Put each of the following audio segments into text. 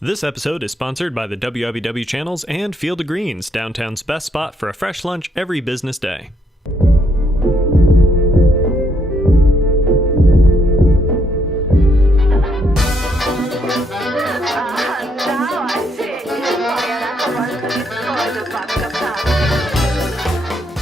This episode is sponsored by the WWW channels and Field of Greens, downtown's best spot for a fresh lunch every business day.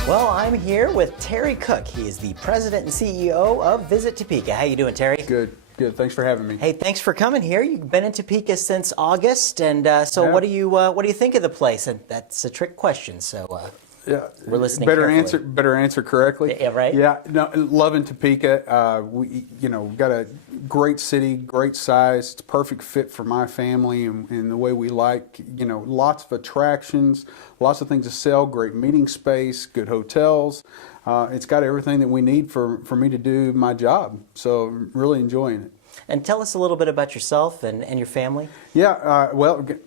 Well, I'm here with Terry Cook. He is the president and CEO of Visit Topeka. How you doing, Terry? Good. Thanks for having me. Hey, thanks for coming here. You've been in Topeka since August, and yeah. What do you think of the place? And that's a trick question, so yeah, we're listening. Better carefully. answer correctly. Yeah, right. Yeah, no, loving Topeka. We've got a great city, great size. It's a perfect fit for my family and the way we like. Lots of attractions, lots of things to sell. Great meeting space, good hotels. It's got everything that we need for me to do my job. So I'm really enjoying it. And tell us a little bit about yourself and your family. Yeah,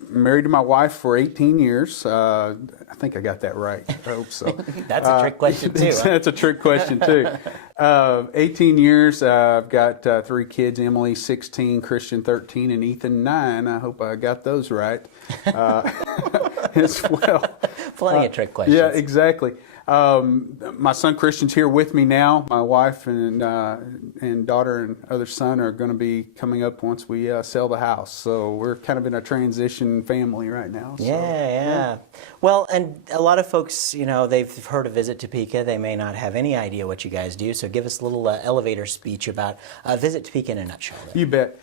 married to my wife for 18 years. I think I got that right. I hope so. That's a trick question too. Huh? That's a trick question too. 18 years. I've got 3 kids: Emily 16, Christian 13, and Ethan 9. I hope I got those right as well. Plenty of trick questions. Yeah, exactly. My son Christian's here with me now. My wife and daughter and other son are going to be coming up once we sell the house. So we're kind of in a transition family right now. So, yeah. Well, and a lot of folks, they've heard of Visit Topeka. They may not have any idea what you guys do. So give us a little elevator speech about Visit Topeka in a nutshell. You bet.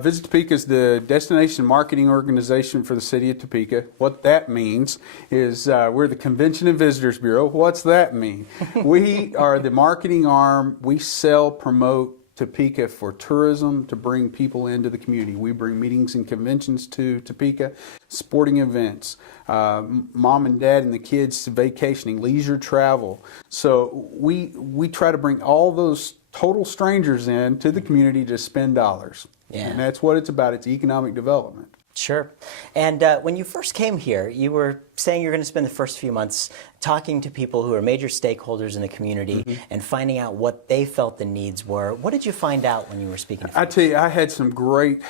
Visit Topeka is the destination marketing organization for the city of Topeka. What that means is we're the Convention and Visitors Bureau. What's that mean? We are the marketing arm. We sell, promote Topeka for tourism to bring people into the community. We bring meetings and conventions to Topeka, sporting events, mom and dad and the kids vacationing, leisure travel. So we try to bring all those total strangers in to the community to spend dollars. Yeah. And that's what it's about. It's economic development. Sure. And when you first came here, you were saying you're going to spend the first few months talking to people who are major stakeholders in the community and finding out what they felt the needs were. What did you find out when you were speaking to folks? I tell you, I had some great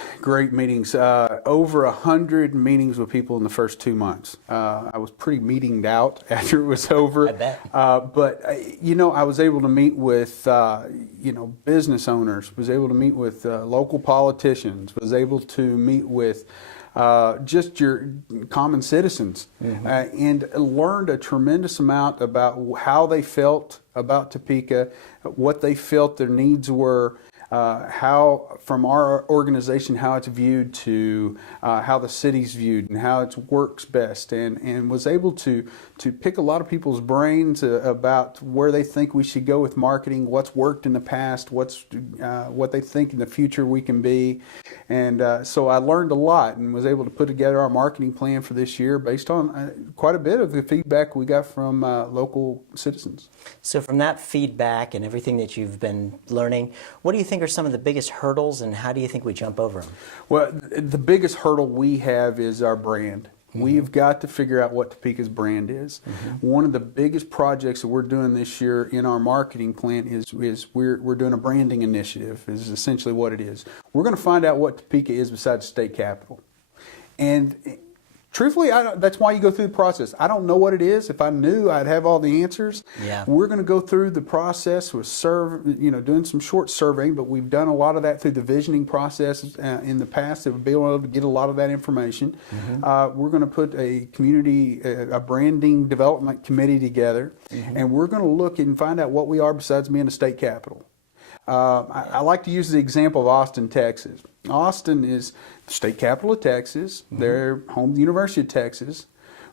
meetings. Over 100 meetings with people in the first 2 months. I was pretty meetinged out after it was over. I bet. But I was able to meet with business owners. Was able to meet with local politicians. Was able to meet with just your common citizens, and learned a tremendous amount about how they felt about Topeka, what they felt their needs were, how from our organization, how it's viewed to how the city's viewed and how it works best, and was able to pick a lot of people's brains about where they think we should go with marketing, what's worked in the past, what they think in the future we can be. And so I learned a lot and was able to put together our marketing plan for this year based on quite a bit of the feedback we got from local citizens. So from that feedback and everything that you've been learning, what do you think are some of the biggest hurdles, and how do you think we jump over them? Well, the biggest hurdle we have is our brand. We've got to figure out what Topeka's brand is. One of the biggest projects that we're doing this year in our marketing plan is we're doing a branding initiative, is essentially what it is. We're going to find out what Topeka is besides the state capital. And truthfully, that's why you go through the process. I don't know what it is. If I knew, I'd have all the answers. Yeah. We're going to go through the process with doing some short surveying, but we've done a lot of that through the visioning process in the past. That would be able to get a lot of that information. We're going to put a branding development committee together, and we're going to look and find out what we are besides being a state capital. I like to use the example of Austin, Texas. Austin is the state capital of Texas. They're home to the University of Texas.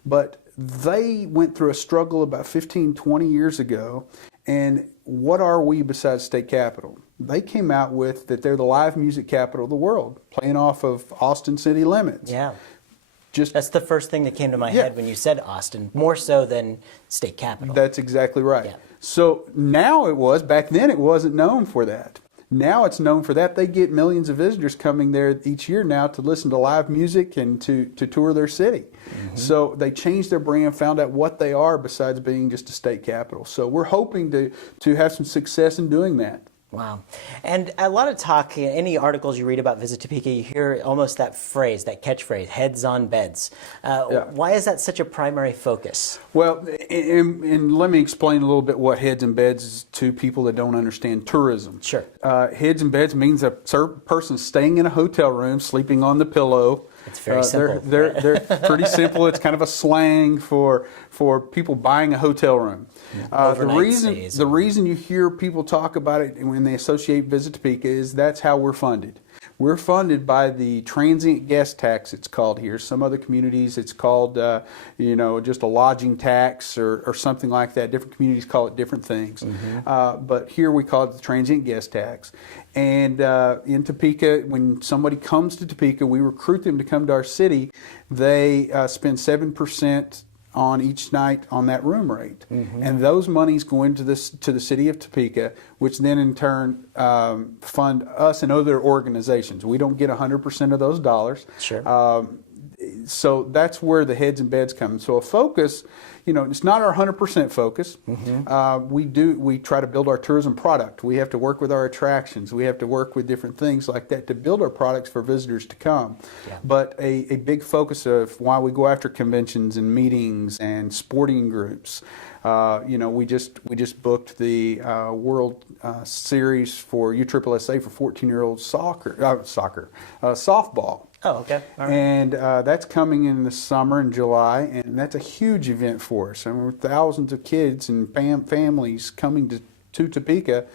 But they went through a struggle about 15, 20 years ago. And what are we besides state capital? They came out with that they're the live music capital of the world, playing off of Austin city limits. Yeah. That's the first thing that came to my head when you said Austin, more so than state capital. That's exactly right. Yeah. So now back then it wasn't known for that. Now it's known for that. They get millions of visitors coming there each year now to listen to live music and to tour their city. So they changed their brand, found out what they are besides being just a state capital. So we're hoping to have some success in doing that. Wow. And a lot of talk, any articles you read about Visit Topeka, you hear almost that phrase, that catchphrase, heads on beds. Why is that such a primary focus? Well, and let me explain a little bit what heads and beds is to people that don't understand tourism. Sure. Heads and beds means a person staying in a hotel room, sleeping on the pillow. It's very simple. They're pretty simple. It's kind of a slang for people buying a hotel room. The reason you hear people talk about it when they associate Visit Topeka is that's how we're funded. We're funded by the transient guest tax, it's called here. Some other communities it's called, just a lodging tax or something like that. Different communities call it different things. But here we call it the transient guest tax. And in Topeka, when somebody comes to Topeka, we recruit them to come to our city. They spend 7% on each night on that room rate, and those monies go into to the city of Topeka, which then in turn fund us and other organizations. We don't get 100% of those dollars. Sure. So that's where the heads and beds come. So a focus, it's not our 100% focus. We try to build our tourism product. We have to work with our attractions. We have to work with different things like that to build our products for visitors to come. Yeah. But a big focus of why we go after conventions and meetings and sporting groups. We just booked the World Series for USSSA for 14-year-old softball. Oh, okay. All right. And that's coming in the summer in July, and that's a huge event for us. And we're thousands of kids and families coming to Topeka,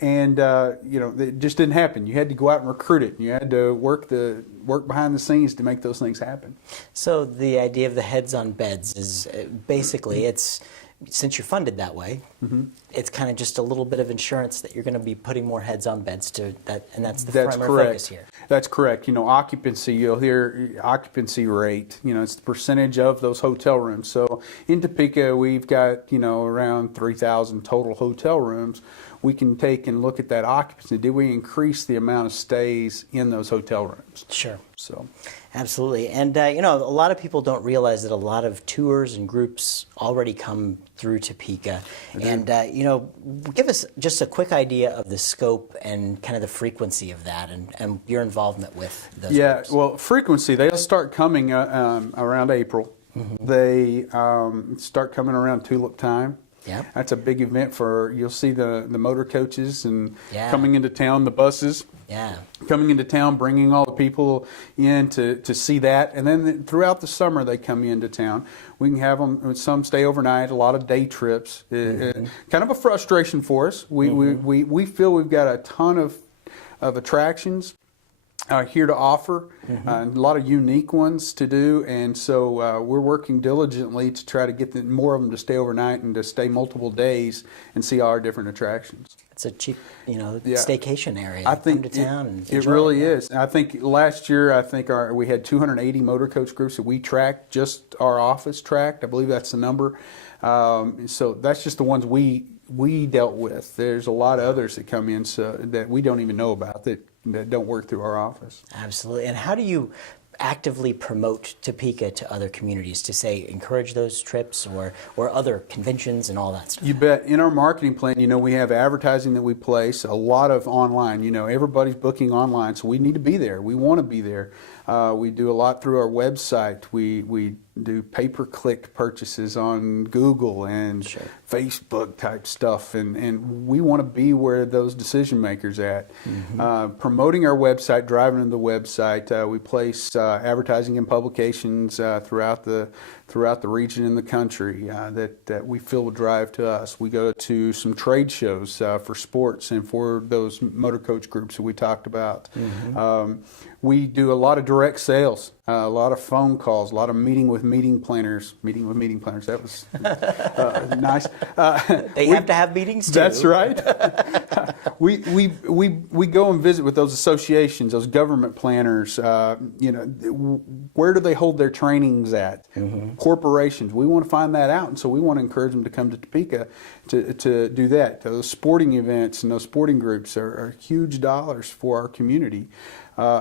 and it just didn't happen. You had to go out and recruit it. You had to work behind the scenes to make those things happen. So the idea of the heads on beds is basically it's. Since you're funded that way, it's kind of just a little bit of insurance that you're going to be putting more heads on beds to that, and that's the primary focus here. That's correct. Occupancy, you'll hear occupancy rate, it's the percentage of those hotel rooms. So in Topeka, we've got, around 3,000 total hotel rooms. We can take and look at that occupancy. Did we increase the amount of stays in those hotel rooms? Sure. So, absolutely. And, a lot of people don't realize that a lot of tours and groups already come through Topeka. And, give us just a quick idea of the scope and kind of the frequency of that and your involvement with those groups. Well, frequency, they'll start coming around April. They start coming around tulip time. Yep. That's a big event you'll see the motor coaches and coming into town, the buses. Yeah. Coming into town, bringing all the people in to see that. And then throughout the summer, they come into town. We can have them, some stay overnight, a lot of day trips. Kind of a frustration for us. We feel we've got a ton of attractions here to offer, a lot of unique ones to do, and so we're working diligently to try to get more of them to stay overnight and to stay multiple days and see all our different attractions. It's a cheap, staycation area. I think come to town and it really is. I think last year, we had 280 motor coach groups that we tracked, just our office tracked. I believe that's the number. So that's just the ones we dealt with. There's a lot of others that come in that we don't even know about that don't work through our office. Absolutely. And how do you actively promote Topeka to other communities to say encourage those trips or other conventions and all that stuff? You bet. In our marketing plan, we have advertising that we place, a lot of online. Everybody's booking online, so we need to be there. We want to be there. We do a lot through our website. We do pay-per-click purchases on Google and Facebook type stuff, and we want to be where those decision makers at. Promoting our website, driving to the website, we place advertising in publications throughout the region and the country that we feel will drive to us. We go to some trade shows for sports and for those motor coach groups that we talked about. We do a lot of direct sales, a lot of phone calls, a lot of meeting with meeting planners. That was nice. They have to have meetings too. That's right. we go and visit with those associations, those government planners. Where do they hold their trainings at? Corporations. We want to find that out, and so we want to encourage them to come to Topeka to do that. Those sporting events and those sporting groups are huge dollars for our community. They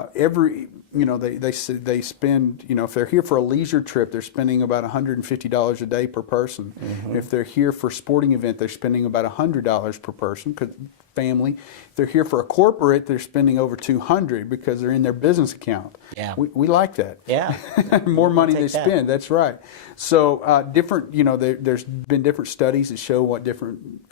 spend, if they're here for a leisure trip, they're spending about $150 a day per person. If they're here for a sporting event, they're spending about $100 per person family. If they're here for a corporate, they're spending over 200 because they're in their business account. Yeah. We like that. Yeah. More money they Take that. spend. That's right. So different, there's been different studies that show what different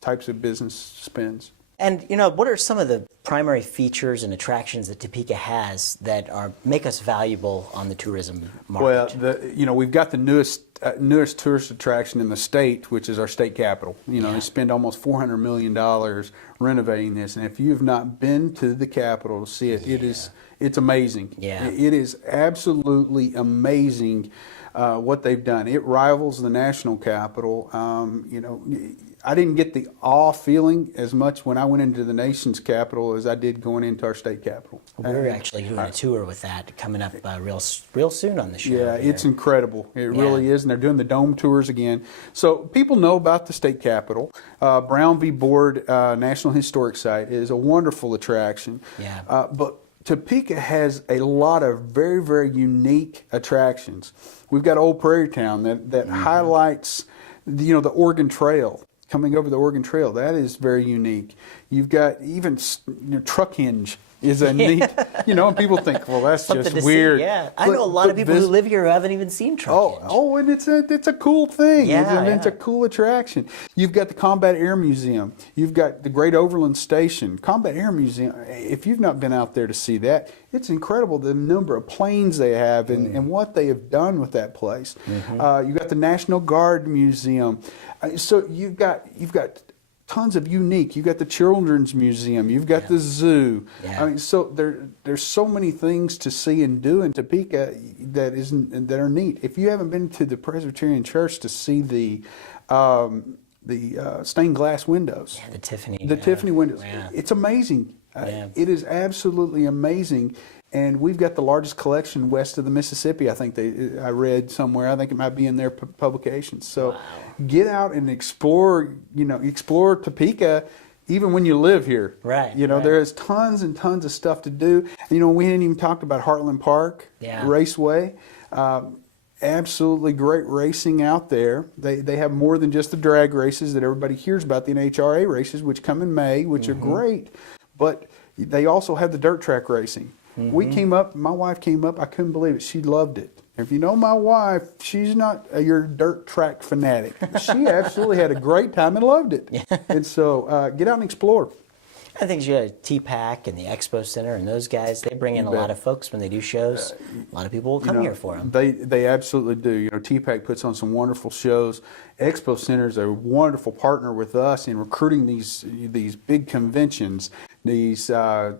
types of business spends. And what are some of the primary features and attractions that Topeka has that make us valuable on the tourism market? Well, we've got the newest tourist attraction in the state, which is our state capitol. They spend almost $400 million renovating this, and if you've not been to the capitol to see it, it's amazing. Yeah. It is absolutely amazing what they've done. It rivals the national capitol. I didn't get the awe feeling as much when I went into the nation's capital as I did going into our state capitol. We're actually doing a tour with that coming up real soon on the show. Yeah, here. it's incredible. It really is, and they're doing the dome tours again. So people know about the state capitol. Brown v. Board National Historic Site is a wonderful attraction. Yeah. But Topeka has a lot of very, very unique attractions. We've got Old Prairie Town that highlights, the Oregon Trail. Coming over the Oregon Trail, that is very unique. You've got even Truck Hinge is a neat, and people think, well, that's Something just to weird. See, yeah, I know a lot of people who live here who haven't even seen Truck Hinge. Oh, and it's a cool thing. Yeah, it's a cool attraction. You've got the Combat Air Museum. You've got the Great Overland Station. Combat Air Museum, if you've not been out there to see that, it's incredible the number of planes they have and what they have done with that place. You've got the National Guard Museum. So you've got tons of unique. You've got the Children's Museum. You've got the zoo. Yeah. I mean, so there's so many things to see and do in Topeka that are neat. If you haven't been to the Presbyterian Church to see the stained glass windows, The Tiffany. the Tiffany windows, Yeah. it's amazing. Yeah. It is absolutely amazing. And we've got the largest collection west of the Mississippi. I think I read somewhere. I think it might be in their publications. So get out and explore. Explore Topeka, even when you live here. Right. There is tons and tons of stuff to do. We hadn't even talked about Heartland Park Raceway. Absolutely great racing out there. They have more than just the drag races that everybody hears about, the NHRA races, which come in May, which are great. But they also have the dirt track racing. We came up, my wife came up, I couldn't believe it. She loved it. If you know my wife, she's not your dirt track fanatic. She absolutely had a great time and loved it. And so get out and explore. I think you got TPAC and the Expo Center and those guys, they bring in a lot of folks when they do shows. A lot of people will come here for them. They absolutely do. TPAC puts on some wonderful shows. Expo Center is a wonderful partner with us in recruiting these big conventions, these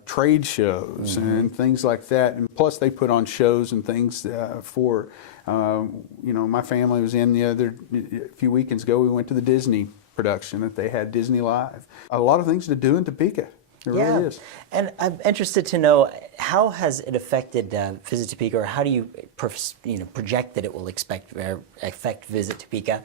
trade shows and things like that. And plus they put on shows and things for, my family was in a few weekends ago, we went to the Disney production that they had, Disney Live. A lot of things to do in Topeka. It really is. And I'm interested to know, how has it affected Visit Topeka, or how do you project that it will affect Visit Topeka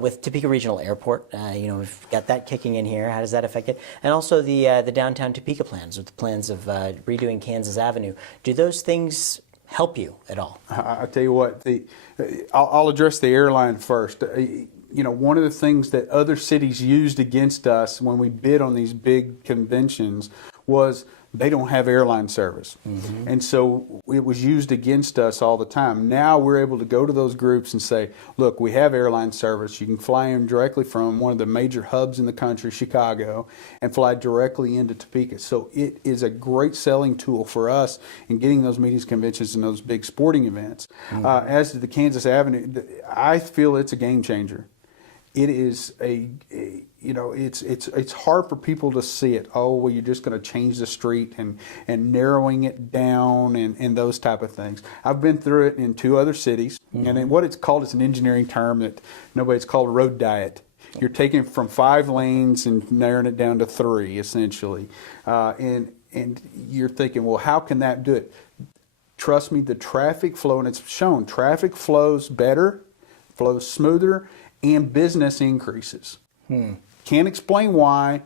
with Topeka Regional Airport? We've got that kicking in here. How does that affect it? And also the downtown Topeka plans, with the plans of redoing Kansas Avenue. Do those things help you at all? I'll tell you what. I'll address the airline first. One of the things that other cities used against us when we bid on these big conventions was they don't have airline service. And so it was used against us all the time. Now we're able to go to those groups and say, look, we have airline service. You can fly in directly from one of the major hubs in the country, Chicago, and fly directly into Topeka. So it is a great selling tool for us in getting those meetings, conventions, and those big sporting events. As to the Kansas Avenue, I feel it's a game changer. It is it's hard for people to see it. Oh, well, you're just going to change the street and narrowing it down and those type of things. I've been through it in 2 other cities, and what it's called is an engineering term that it's called road diet. You're taking it from 5 lanes and narrowing it down to 3, essentially, and you're thinking, well, how can that do it? Trust me, the traffic flow, and it's shown, traffic flows better, flows smoother, and business increases. Can't explain why,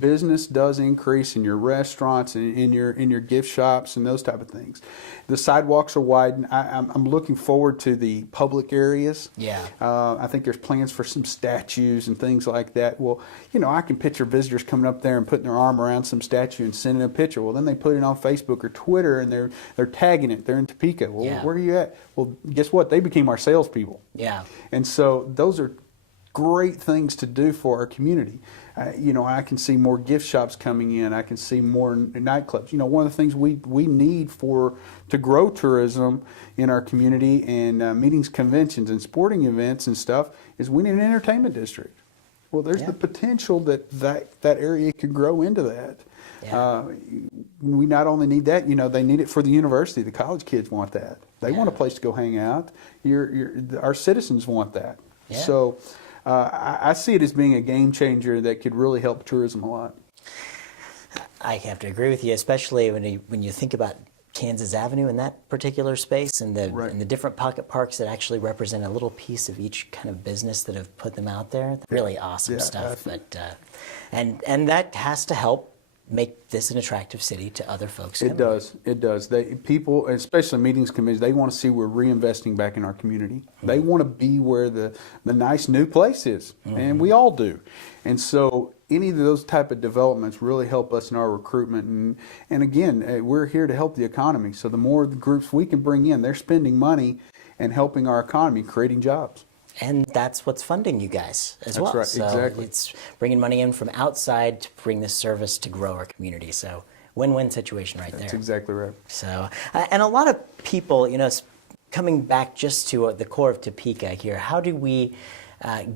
business does increase in your restaurants and in your gift shops and those type of things. The sidewalks are widened. I'm looking forward to the public areas. Yeah. I think there's plans for some statues and things like that. Well, I can picture visitors coming up there and putting their arm around some statue and sending a picture. Well, then they put it on Facebook or Twitter and they're tagging it. They're in Topeka. Well, Yeah. where are you at? Well, guess what? They became our salespeople. Yeah. And so those are great things to do for our community. I can see more gift shops coming in. I can see more nightclubs. One of the things we need to grow tourism in our community and meetings, conventions, and sporting events and stuff is we need an entertainment district. Well, there's the potential that area could grow into that. Yeah. We not only need that, they need it for the university. The college kids want that. They want a place to go hang out. Our citizens want that. Yeah. So I see it as being a game changer that could really help tourism a lot. I have to agree with you, especially when you think about Kansas Avenue in that particular space and the different pocket parks that actually represent a little piece of each kind of business that have put them out there. Really awesome stuff. But and that has to help make this an attractive city to other folks. It does. People, especially meetings committees, they want to see we're reinvesting back in our community. Mm-hmm. They want to be where the nice new place is, and we all do. And so any of those type of developments really help us in our recruitment. And again, we're here to help the economy. So the more the groups we can bring in, they're spending money and helping our economy, creating jobs. And that's what's funding you guys as well. That's right, so exactly. It's bringing money in from outside to bring this service to grow our community. So win-win situation right there. That's exactly right. So, and a lot of people, coming back just to the core of Topeka here, how do we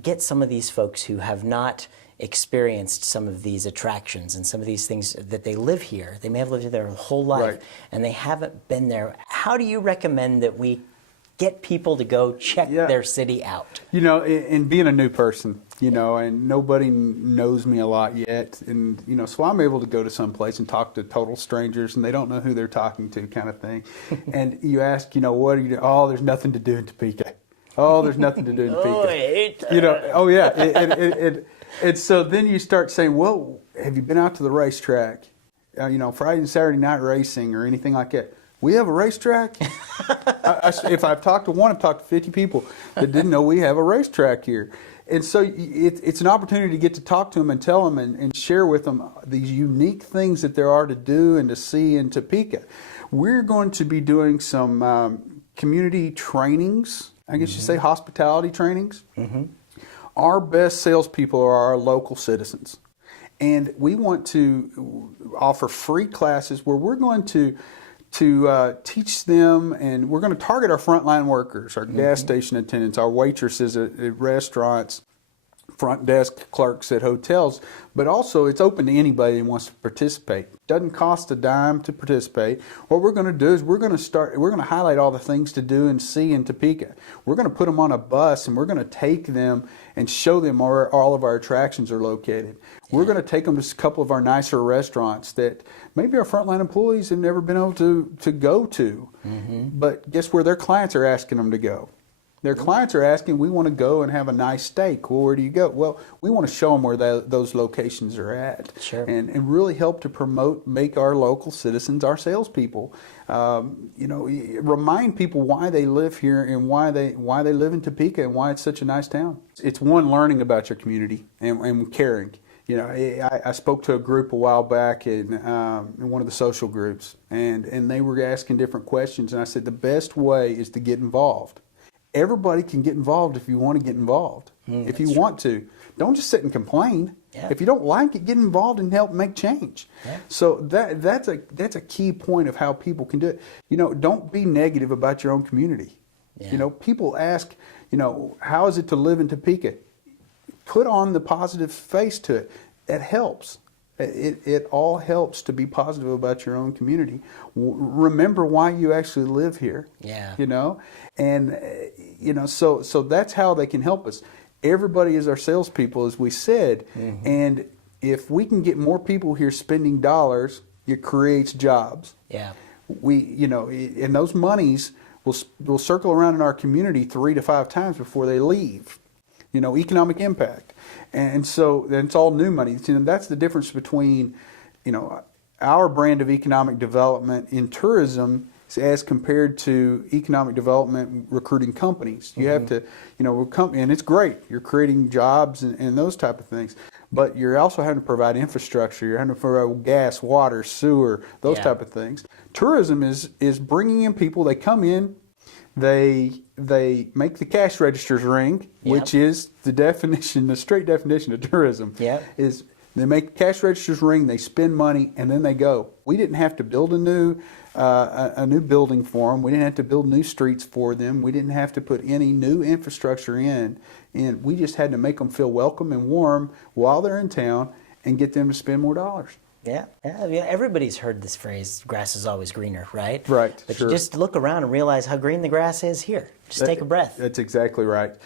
get some of these folks who have not experienced some of these attractions and some of these things that they live here? They may have lived here their whole life and they haven't been there. How do you recommend that we get people to go check their city out? And being a new person, and nobody knows me a lot yet. And, so I'm able to go to some place and talk to total strangers and they don't know who they're talking to kind of thing. And you ask, what are you doing? Oh, there's nothing to do in Topeka. Oh, there's nothing to do in Topeka. Oh, I hate that. Oh yeah. And so then you start saying, well, have you been out to the racetrack? Friday and Saturday night racing or anything like that. We have a racetrack? If I've talked to one, I've talked to 50 people that didn't know we have a racetrack here. And so it's an opportunity to get to talk to them and tell them and share with them these unique things that there are to do and to see in Topeka. We're going to be doing some community trainings, I guess you say hospitality trainings. Mm-hmm. Our best salespeople are our local citizens. And we want to offer free classes where we're going to teach them, and we're going to target our frontline workers, our gas station attendants, our waitresses at restaurants, front desk clerks at hotels, but also it's open to anybody that wants to participate. Doesn't cost a dime to participate. What we're going to do is we're going to highlight all the things to do and see in Topeka. We're going to put them on a bus and we're going to take them and show them where all of our attractions are located. We're going to take them to a couple of our nicer restaurants that maybe our frontline employees have never been able to go to. But guess where their clients are asking them to go? Their clients are asking, we want to go and have a nice steak. Well, where do you go? Well, we want to show them where those locations are at. Sure. And really help to promote, make our local citizens our salespeople. Remind people why they live here and why they live in Topeka and why it's such a nice town. It's one, learning about your community and caring. I spoke to a group a while back in one of the social groups, and they were asking different questions, and I said the best way is to get involved. Everybody can get involved if you want to get involved. If you want to. Don't just sit and complain. Yeah. If you don't like it, get involved and help make change. Yeah. So that's a key point of how people can do it. Don't be negative about your own community. Yeah. People ask, how is it to live in Topeka? Put on the positive face to it. It helps. It all helps to be positive about your own community. Remember why you actually live here. Yeah. And so that's how they can help us. Everybody is our salespeople, as we said. And if we can get more people here spending dollars, it creates jobs. Yeah. And those monies will circle around in our community 3 to 5 times before they leave. economic impact. And so then it's all new money. And that's the difference between, our brand of economic development in tourism as compared to economic development recruiting companies. You have to, and it's great. You're creating jobs and those type of things. But you're also having to provide infrastructure. You're having to provide gas, water, sewer, those type of things. Tourism is bringing in people. They come in, they make the cash registers ring, which is the straight definition of tourism. Is they make cash registers ring, they spend money, and then they go. We didn't have to build a new building for them. We didn't have to build new streets for them. We didn't have to put any new infrastructure in. And we just had to make them feel welcome and warm while they're in town and get them to spend more dollars. Yeah. Everybody's heard this phrase, grass is always greener, right? Right, But you just look around and realize how green the grass is here. Just take a breath. That's exactly right.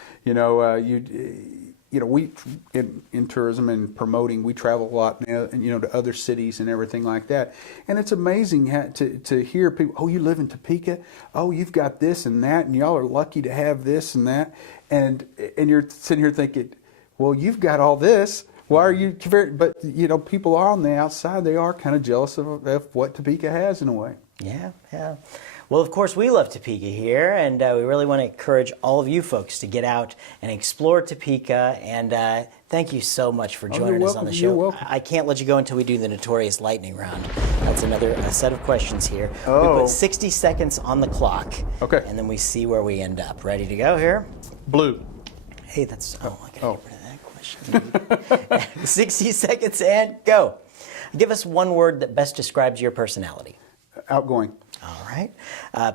We in tourism and promoting, we travel a lot, to other cities and everything like that. And it's amazing to hear people, oh, you live in Topeka? Oh, you've got this and that, and y'all are lucky to have this and that. And you're sitting here thinking, well, you've got all this. Why are you comparing? But, people are on the outside. They are kind of jealous of what Topeka has in a way. Yeah. Well, of course, we love Topeka here, and we really want to encourage all of you folks to get out and explore Topeka. And thank you so much for joining us on the show. You're welcome. I can't let you go until we do the notorious lightning round. That's another set of questions here. Oh. We put 60 seconds on the clock. Okay. And then we see where we end up. Ready to go here? Blue. Hey, that's... I got to get rid of that question. 60 seconds and go. Give us one word that best describes your personality. Outgoing. All right.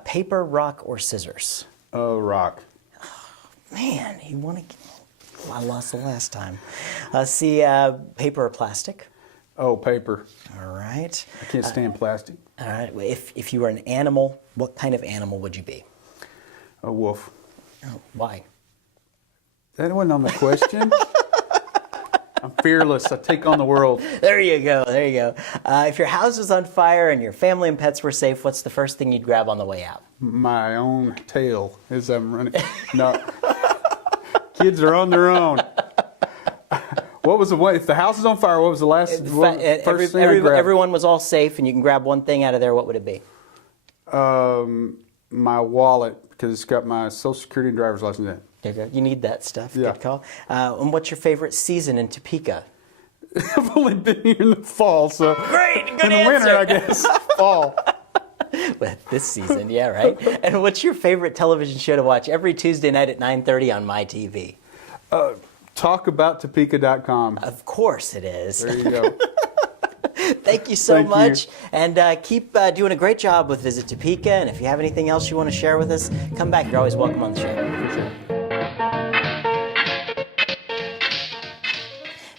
Paper, rock, or scissors? Rock. Man, you want to... I lost the last time. See, paper or plastic? Oh, paper. All right. I can't stand plastic. All right. If you were an animal, what kind of animal would you be? A wolf. Oh, why? That wasn't on the question. I'm fearless. I take on the world. There you go. If your house was on fire and your family and pets were safe, what's the first thing you'd grab on the way out? My own tail as I'm running. No. Kids are on their own. What was the one? If the house is on fire, what was the first thing I grabbed? Everyone was all safe, and you can grab one thing out of there. What would it be? My wallet, because it's got my Social Security and driver's license in it. There you go. You need that stuff. Yeah. Good call. And what's your favorite season in Topeka? I've only been here in the fall, so Great, good in the answer. winter, I guess. Fall. Well, this season, yeah, right. And what's your favorite television show to watch every Tuesday night at 9:30 on my TV? Talkabouttopeka.com. Of course it is. There you go. Thank you so Thank much. you. And keep doing a great job with Visit Topeka. And if you have anything else you want to share with us, come back. You're always welcome on the show. For sure.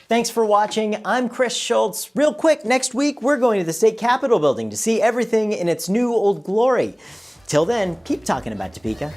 Thanks for watching. I'm Chris Schultz. Real quick, next week we're going to the State Capitol building to see everything in its new old glory. Till then, keep talking about Topeka.